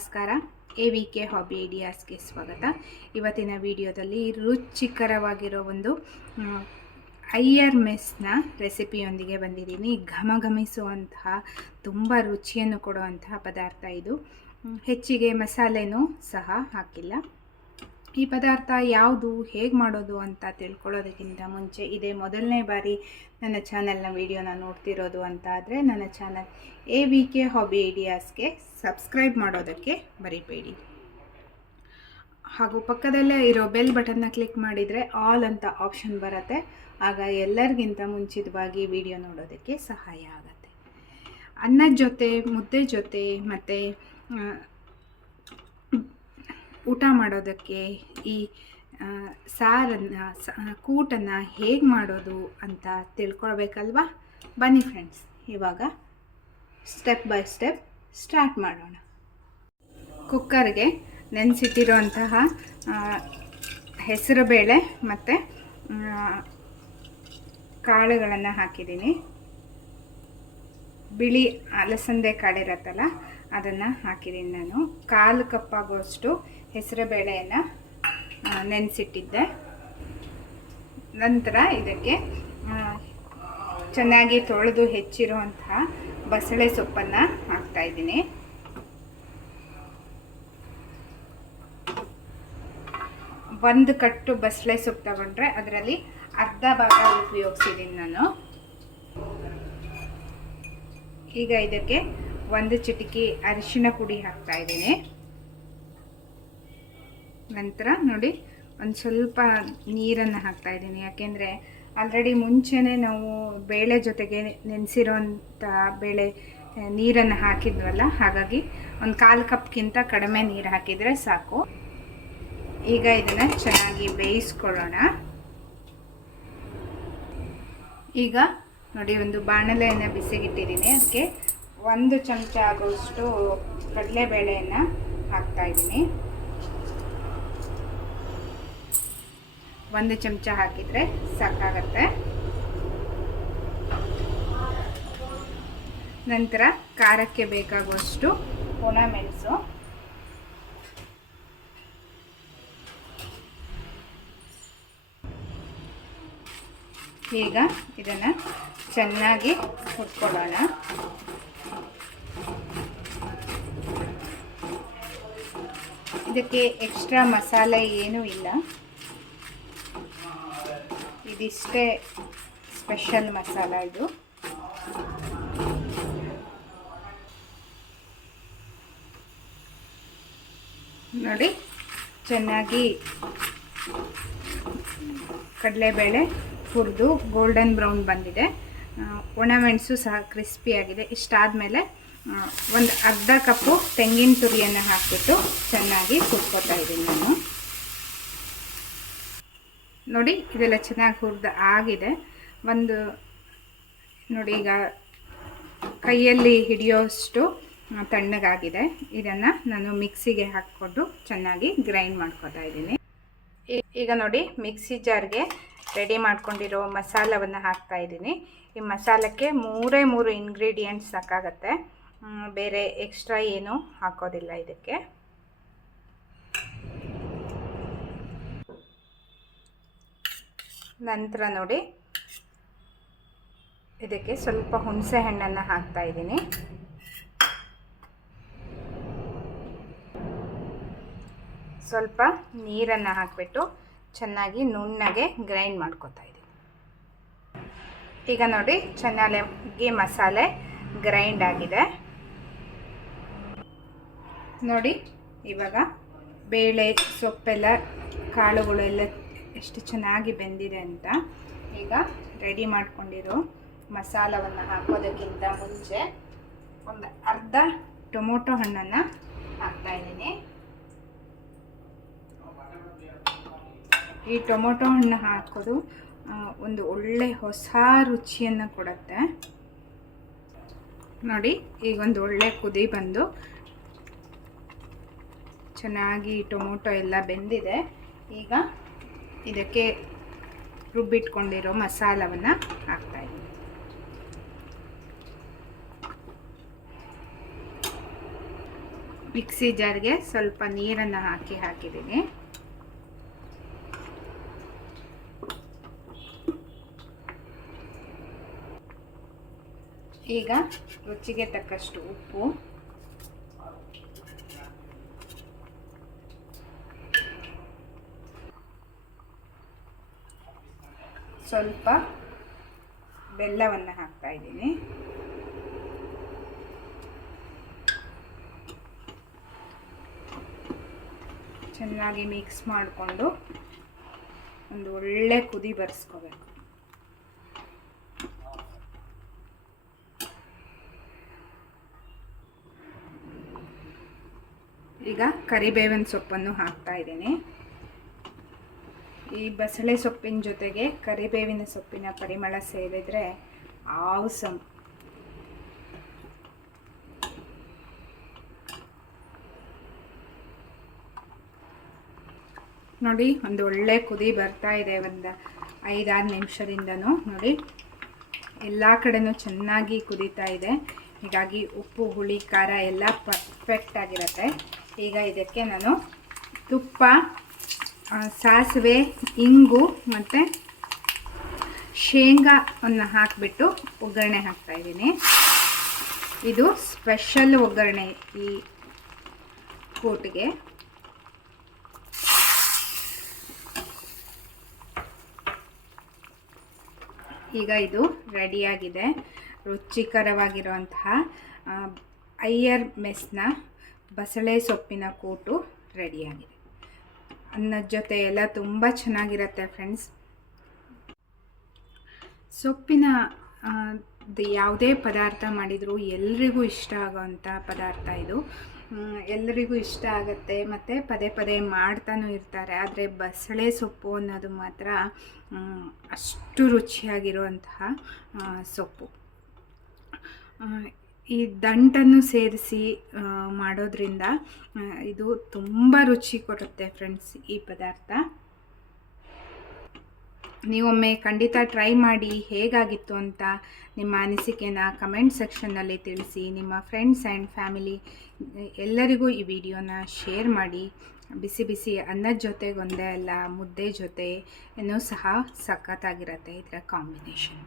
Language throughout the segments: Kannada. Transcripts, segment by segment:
ನಮಸ್ಕಾರ. ಎ ವಿ ಕೆ ಹಾಬಿ ಐಡಿಯಾಸ್ಗೆ ಸ್ವಾಗತ. ಇವತ್ತಿನ ವಿಡಿಯೋದಲ್ಲಿ ರುಚಿಕರವಾಗಿರೋ ಒಂದು ಐಯರ್ ಮೆಸ್ನ ರೆಸಿಪಿಯೊಂದಿಗೆ ಬಂದಿದ್ದೀನಿ. ಘಮಘಮಿಸುವಂತಹ, ತುಂಬ ರುಚಿಯನ್ನು ಕೊಡುವಂತಹ ಪದಾರ್ಥ ಇದು. ಹೆಚ್ಚಿಗೆ ಮಸಾಲೆನೂ ಸಹ ಹಾಕಿಲ್ಲ. ಈ ಪದಾರ್ಥ ಯಾವುದು, ಹೇಗೆ ಮಾಡೋದು ಅಂತ ತಿಳ್ಕೊಳ್ಳೋದಕ್ಕಿಂತ ಮುಂಚೆ ಇದೇ ಮೊದಲನೇ ಬಾರಿ ನನ್ನ ಚಾನೆಲ್ನ ವೀಡಿಯೋನ ನೋಡ್ತಿರೋದು ಅಂತ ಆದರೆ ನನ್ನ channel A V K hobby ಐಡಿಯಾಸ್ಗೆ subscribe ಮಾಡೋದಕ್ಕೆ ಬರಿಬೇಡಿ ಹಾಗೂ ಪಕ್ಕದಲ್ಲೇ ಇರೋ ಬೆಲ್ ಬಟನ್ನ ಕ್ಲಿಕ್ ಮಾಡಿದರೆ ಆಲ್ ಅಂತ ಆಪ್ಷನ್ ಬರುತ್ತೆ. ಆಗ ಎಲ್ಲರಿಗಿಂತ ಮುಂಚಿತವಾಗಿ ವಿಡಿಯೋ ನೋಡೋದಕ್ಕೆ ಸಹಾಯ ಆಗುತ್ತೆ. ಅನ್ನದ ಜೊತೆ, ಮುದ್ದೆ ಜೊತೆ ಮತ್ತು ಊಟ ಮಾಡೋದಕ್ಕೆ ಈ ಸಾರನ್ನು ಕೂಟನ್ನು ಹೇಗೆ ಮಾಡೋದು ಅಂತ ತಿಳ್ಕೊಳ್ಬೇಕಲ್ವಾ? ಬನ್ನಿ ಫ್ರೆಂಡ್ಸ್ ಇವಾಗ ಸ್ಟೆಪ್ ಬೈ ಸ್ಟೆಪ್ ಸ್ಟಾರ್ಟ್ ಮಾಡೋಣ. ಕುಕ್ಕರ್ಗೆ ನೆನೆಸಿಟ್ಟಿರುವಂತಹ ಹೆಸರುಬೇಳೆ ಮತ್ತು ಕಾಳುಗಳನ್ನು ಹಾಕಿದ್ದೀನಿ. ಬಿಳಿ ಅಲಸಂದೆ ಕಾಳಿರತ್ತಲ್ಲ ಅದನ್ನು ಹಾಕಿದ್ದೀನಿ ನಾನು. ಕಾಲು ಕಪ್ಪಾಗುವಷ್ಟು ಹೆಸರುಬೇಳೆಯನ್ನು ನೆನೆಸಿಟ್ಟಿದ್ದೆ. ನಂತರ ಇದಕ್ಕೆ ಚೆನ್ನಾಗಿ ತೊಳೆದು ಹೆಚ್ಚಿರುವಂತಹ ಬಸಳೆ ಸೊಪ್ಪನ್ನು ಹಾಕ್ತಾಯಿದ್ದೀನಿ ಒಂದು ಕಟ್ಟು ಬಸಳೆ ಸೊಪ್ಪು ತಗೊಂಡ್ರೆ ಅದರಲ್ಲಿ ಅರ್ಧ ಭಾಗ ಉಪಯೋಗಿಸಿದ್ದೀನಿ ನಾನು. ಈಗ ಇದಕ್ಕೆ ಒಂದು ಚಿಟಿಕೆ ಅರಿಶಿನ ಪುಡಿ ಹಾಕ್ತಾ ಇದ್ದೀನಿ. ನಂತರ ನೋಡಿ, ಒಂದು ಸ್ವಲ್ಪ ನೀರನ್ನು ಹಾಕ್ತಾ ಇದ್ದೀನಿ. ಯಾಕೆಂದರೆ ಆಲ್ರೆಡಿ ಮುಂಚೆನೇ ನಾವು ಬೇಳೆ ಜೊತೆಗೆ ನೆನೆಸಿರೋಂಥ ಬೇಳೆ ನೀರನ್ನು ಹಾಕಿದ್ವಲ್ಲ, ಹಾಗಾಗಿ ಒಂದು ಕಾಲು ಕಪ್ಗಿಂತ ಕಡಿಮೆ ನೀರು ಹಾಕಿದರೆ ಸಾಕು. ಈಗ ಇದನ್ನು ಚೆನ್ನಾಗಿ ಬೇಯಿಸ್ಕೊಳ್ಳೋಣ. ಈಗ ನೋಡಿ, ಒಂದು ಬಾಣಲೆಯನ್ನು ಬಿಸಿಗಿಟ್ಟಿದ್ದೀನಿ. ಅದಕ್ಕೆ ಒಂದು ಚಮಚ ಆಗುವಷ್ಟು ಕಡಲೆಬೇಳೆಯನ್ನು ಹಾಕ್ತಾ ಇದ್ದೀನಿ. ಒಂದು ಚಮಚ ಹಾಕಿದರೆ ಸಾಕಾಗತ್ತೆ. ನಂತರ ಖಾರಕ್ಕೆ ಬೇಕಾಗುವಷ್ಟು ಒಣಮೆಣಸು ಈಗ ಇದನ್ನು ಚೆನ್ನಾಗಿ ಹುರ್ಕೊಳ್ಳೋಣ. ಇದಕ್ಕೆ ಎಕ್ಸ್ಟ್ರಾ ಮಸಾಲೆ ಏನೂ ಇಲ್ಲ. ಇದಿಷ್ಟೇ ಸ್ಪೆಷಲ್ ಮಸಾಲ ಇದು. ನೋಡಿ, ಚೆನ್ನಾಗಿ ಕಡಲೆಬೇಳೆ ಹುರಿದು ಗೋಲ್ಡನ್ ಬ್ರೌನ್ ಬಂದಿದೆ. ಒಣಮೆಣಸು ಸಹ ಕ್ರಿಸ್ಪಿಯಾಗಿದೆ ಇಷ್ಟಾದಮೇಲೆ ಒಂದು ಅರ್ಧ ಕಪ್ಪು ತೆಂಗಿನ ತುರಿಯನ್ನು ಹಾಕಿಬಿಟ್ಟು ಚೆನ್ನಾಗಿ ಕುಟ್ಕೋತಾ ಇದ್ದೀನಿ ನಾನು. ನೋಡಿ, ಇದೆಲ್ಲ ಚೆನ್ನಾಗಿ ಹುರಿದು ಆಗಿದೆ. ಒಂದು, ನೋಡಿ, ಈಗ ಕೈಯಲ್ಲಿ ಹಿಡಿಯೋಷ್ಟು ತಣ್ಣಗಾಗಿದೆ. ಇದನ್ನು ನಾನು ಮಿಕ್ಸಿಗೆ ಹಾಕ್ಕೊಂಡು ಚೆನ್ನಾಗಿ ಗ್ರೈಂಡ್ ಮಾಡ್ಕೋತಾ ಇದ್ದೀನಿ. ಈಗ ನೋಡಿ, ಮಿಕ್ಸಿ ಜಾರ್ಗೆ ರೆಡಿ ಮಾಡ್ಕೊಂಡಿರೋ ಮಸಾಲವನ್ನು ಹಾಕ್ತಾ ಇದ್ದೀನಿ. ಈ ಮಸಾಲಕ್ಕೆ ಮೂರೇ ಮೂರು ಇಂಗ್ರೀಡಿಯೆಂಟ್ಸ್ ಸಾಕಾಗತ್ತೆ. ಬೇರೆ ಎಕ್ಸ್ಟ್ರಾ ಏನೂ ಹಾಕೋದಿಲ್ಲ ಇದಕ್ಕೆ. ನಂತರ ನೋಡಿ, ಇದಕ್ಕೆ ಸ್ವಲ್ಪ ಹುಣಸೆ ಹಣ್ಣನ್ನು ಹಾಕ್ತಾ ಇದ್ದೀನಿ. ಸ್ವಲ್ಪ ನೀರನ್ನು ಹಾಕಿಬಿಟ್ಟು ಚೆನ್ನಾಗಿ ನುಣ್ಣಗೆ ಗ್ರೈಂಡ್ ಮಾಡ್ಕೊತಾ ಇದ್ದೀನಿ. ಈಗ ನೋಡಿ, ಚೆನ್ನಾಗಿ ಮಸಾಲೆ ಗ್ರೈಂಡ್ ಆಗಿದೆ. ನೋಡಿ, ಇವಾಗ ಬೇಳೆ, ಸೊಪ್ಪೆಲ್ಲ, ಕಾಳುಗಳು ಎಲ್ಲ ಎಷ್ಟು ಚೆನ್ನಾಗಿ ಬೆಂದಿದೆ ಅಂತ ಈಗ ರೆಡಿ ಮಾಡ್ಕೊಂಡಿರೋ ಮಸಾಲವನ್ನು ಹಾಕೋದಕ್ಕಿಂತ ಮುಂಚೆ ಒಂದು ಅರ್ಧ ಟೊಮೊಟೊ ಹಣ್ಣನ್ನು ಹಾಕ್ತಾ ಇದ್ದೀನಿ. ಈ ಟೊಮೊಟೊ ಹಣ್ಣು ಹಾಕೋದು ಒಂದು ಒಳ್ಳೆ ಹೊಸ ರುಚಿಯನ್ನು ಕೊಡುತ್ತೆ. ನೋಡಿ, ಈಗ ಒಂದು ಒಳ್ಳೆ ಕುದಿ ಬಂದು ಚೆನ್ನಾಗಿ ಟೊಮೊಟೊ ಎಲ್ಲ ಬೆಂದಿದೆ. ಈಗ ಇದಕ್ಕೆ ರುಬ್ಬಿಟ್ಕೊಂಡಿರೋ ಮಸಾಲವನ್ನು ಹಾಕ್ತಾ ಇದ್ದೀನಿ. ಮಿಕ್ಸಿ ಜಾರ್ಗೆ ಸ್ವಲ್ಪ ನೀರನ್ನು ಹಾಕಿ ಹಾಕಿದ್ದೀನಿ. ಈಗ ರುಚಿಗೆ ತಕ್ಕಷ್ಟು ಉಪ್ಪು. ಸ್ವಲ್ಪ ಬೆಲ್ಲವನ್ನು ಹಾಕ್ತಾ ಇದ್ದೀನಿ. ಚೆನ್ನಾಗಿ ಮಿಕ್ಸ್ ಮಾಡಿಕೊಂಡು ಒಂದು ಒಳ್ಳೆ ಕುದಿ ಬರೆಸ್ಕೋಬೇಕು. ಈಗ ಕರಿಬೇವಿನ ಸೊಪ್ಪನ್ನು ಹಾಕ್ತಾ ಇದ್ದೀನಿ. ಈ ಬಸಳೆ ಸೊಪ್ಪಿನ ಜೊತೆಗೆ ಕರಿಬೇವಿನ ಸೊಪ್ಪಿನ ಪರಿಮಳ ಸೇರಿದ್ರೆ ಆವಸಮ್ ನೋಡಿ, ಒಂದು ಒಳ್ಳೆ ಕುದಿ ಬರ್ತಾ ಇದೆ, ಒಂದು ಐದಾರು ನಿಮಿಷದಿಂದನೂ. ನೋಡಿ, ಎಲ್ಲ ಕಡೆನೂ ಚೆನ್ನಾಗಿ ಕುದೀತಾ ಇದೆ. ಹೀಗಾಗಿ ಉಪ್ಪು, ಹುಳಿ, ಖಾರ ಎಲ್ಲ ಪರ್ಫೆಕ್ಟ್ ಆಗಿರುತ್ತೆ. ಈಗ ಇದಕ್ಕೆ ನಾನು ತುಪ್ಪ ಸಾಸಿವೆ, ಇಂಗು ಮತ್ತು ಶೇಂಗಾವನ್ನು ಹಾಕಿಬಿಟ್ಟು ಒಗ್ಗರಣೆ ಹಾಕ್ತಾಯಿದ್ದೀನಿ ಇದು ಸ್ಪೆಷಲ್ ಒಗ್ಗರಣೆ ಈ ಕೋಟಿಗೆ. ಈಗ ಇದು ರೆಡಿಯಾಗಿದೆ. ರುಚಿಕರವಾಗಿರುವಂತಹ ಐಯರ್ ಮೆಸ್ನ ಬಸಳೆ ಸೊಪ್ಪಿನ ಕೋಟು ರೆಡಿಯಾಗಿದೆ. ಅನ್ನದ ಜೊತೆ ಎಲ್ಲ ತುಂಬ ಚೆನ್ನಾಗಿರುತ್ತೆ ಫ್ರೆಂಡ್ಸ್ ಸೊಪ್ಪಿನ ಯಾವುದೇ ಪದಾರ್ಥ ಮಾಡಿದರೂ ಎಲ್ರಿಗೂ ಇಷ್ಟ ಆಗೋವಂಥ ಪದಾರ್ಥ ಇದು. ಎಲ್ಲರಿಗೂ ಇಷ್ಟ ಆಗುತ್ತೆ, ಮತ್ತು ಪದೇ ಪದೇ ಮಾಡ್ತಾನೂ ಇರ್ತಾರೆ. ಆದರೆ ಬಸಳೆ ಸೊಪ್ಪು ಅನ್ನೋದು ಮಾತ್ರ ಅಷ್ಟು ರುಚಿಯಾಗಿರುವಂತಹ ಸೊಪ್ಪು. ಈ ದಂಟನ್ನು ಸೇರಿಸಿ ಮಾಡೋದ್ರಿಂದ ಇದು ತುಂಬ ರುಚಿ ಕೊಡುತ್ತೆ ಫ್ರೆಂಡ್ಸ್ ಈ ಪದಾರ್ಥ. ನೀವೊಮ್ಮೆ ಖಂಡಿತ ಟ್ರೈ ಮಾಡಿ ಹೇಗಾಗಿತ್ತು ಅಂತ ನಿಮ್ಮ ಅನಿಸಿಕೆನ ಕಮೆಂಟ್ ಸೆಕ್ಷನ್ನಲ್ಲಿ ತಿಳಿಸಿ, ನಿಮ್ಮ ಫ್ರೆಂಡ್ಸ್ ಆ್ಯಂಡ್ ಫ್ಯಾಮಿಲಿ ಎಲ್ಲರಿಗೂ ಈ ವಿಡಿಯೋನ ಶೇರ್ ಮಾಡಿ. ಬಿಸಿ ಬಿಸಿ ಅನ್ನದ ಜೊತೆಗೊಂದೇ ಅಲ್ಲ ಮುದ್ದೆ ಜೊತೆ ಏನೂ ಸಹ ಸಖತ್ತಾಗಿರುತ್ತೆ ಇದರ ಕಾಂಬಿನೇಷನ್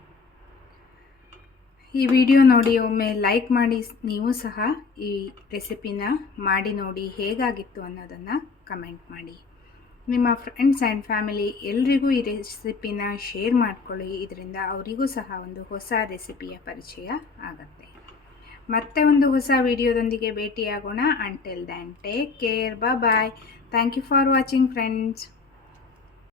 ಈ ವಿಡಿಯೋ ನೋಡಿ, ಒಮ್ಮೆ ಲೈಕ್ ಮಾಡಿ, ನೀವು ಸಹ ಈ ರೆಸಿಪಿನ ಮಾಡಿ ನೋಡಿ ಹೇಗಾಗಿತ್ತು ಅನ್ನೋದನ್ನು ಕಮೆಂಟ್ ಮಾಡಿ. ನಿಮ್ಮ ಫ್ರೆಂಡ್ಸ್ ಆ್ಯಂಡ್ ಫ್ಯಾಮಿಲಿ ಎಲ್ರಿಗೂ ಈ ರೆಸಿಪಿನ ಶೇರ್ ಮಾಡ್ಕೊಳ್ಳಿ. ಇದರಿಂದ ಅವರಿಗೂ ಸಹ ಒಂದು ಹೊಸ ರೆಸಿಪಿಯ ಪರಿಚಯ ಆಗುತ್ತೆ. ಮತ್ತೆ ಒಂದು ಹೊಸ ವಿಡಿಯೋದೊಂದಿಗೆ ಭೇಟಿಯಾಗೋಣ. Until then take care bye thank you for watching friends